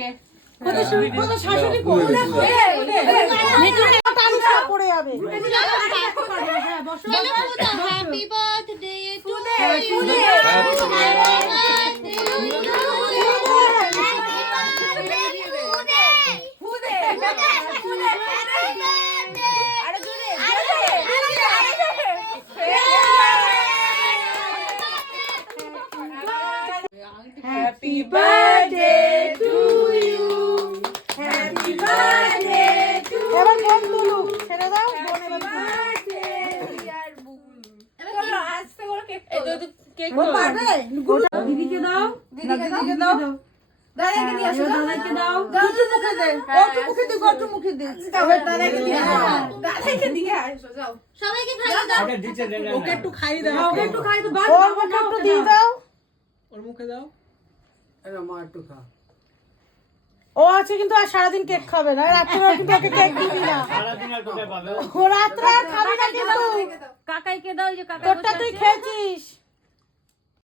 আগে কত শাশুড়ি কোলে টানু সব পড়ে যাবে। Happy birthday to Happy birthday to you. Happy birthday to you. এবার কোন তুলুক ছেড়ে দাও বোন এবার চলো আস্তে করে কেক কেক পারবে দিদিকে দাও দিদিকে দাও দাদাকে দিয়ে আসো দাদাকে দাও গটু মুখে দে গটু মুখে দে এবার দাদাকে দিয়ে দাদাকে দিয়ে আসো যাও সবাইকে খাইয়ে দাও। ওকে একটু খাইয়ে দাও ওকে একটু খাইয়ে দাও ওর মুখে একটু দিয়ে দাও ওর মুখে দাও। এরা মা একটু খা। ও আছে কিন্তু আর সারাদিন কেক খাবে না রাত্রে কিন্তু ওকে কেক দিবি না সারাদিন আর কোথায় পাবে? ও রাত্রে আর খাবে না কিন্তু কাকাইকে দাও যে কাকা তোরটা তুই খেয়েছিস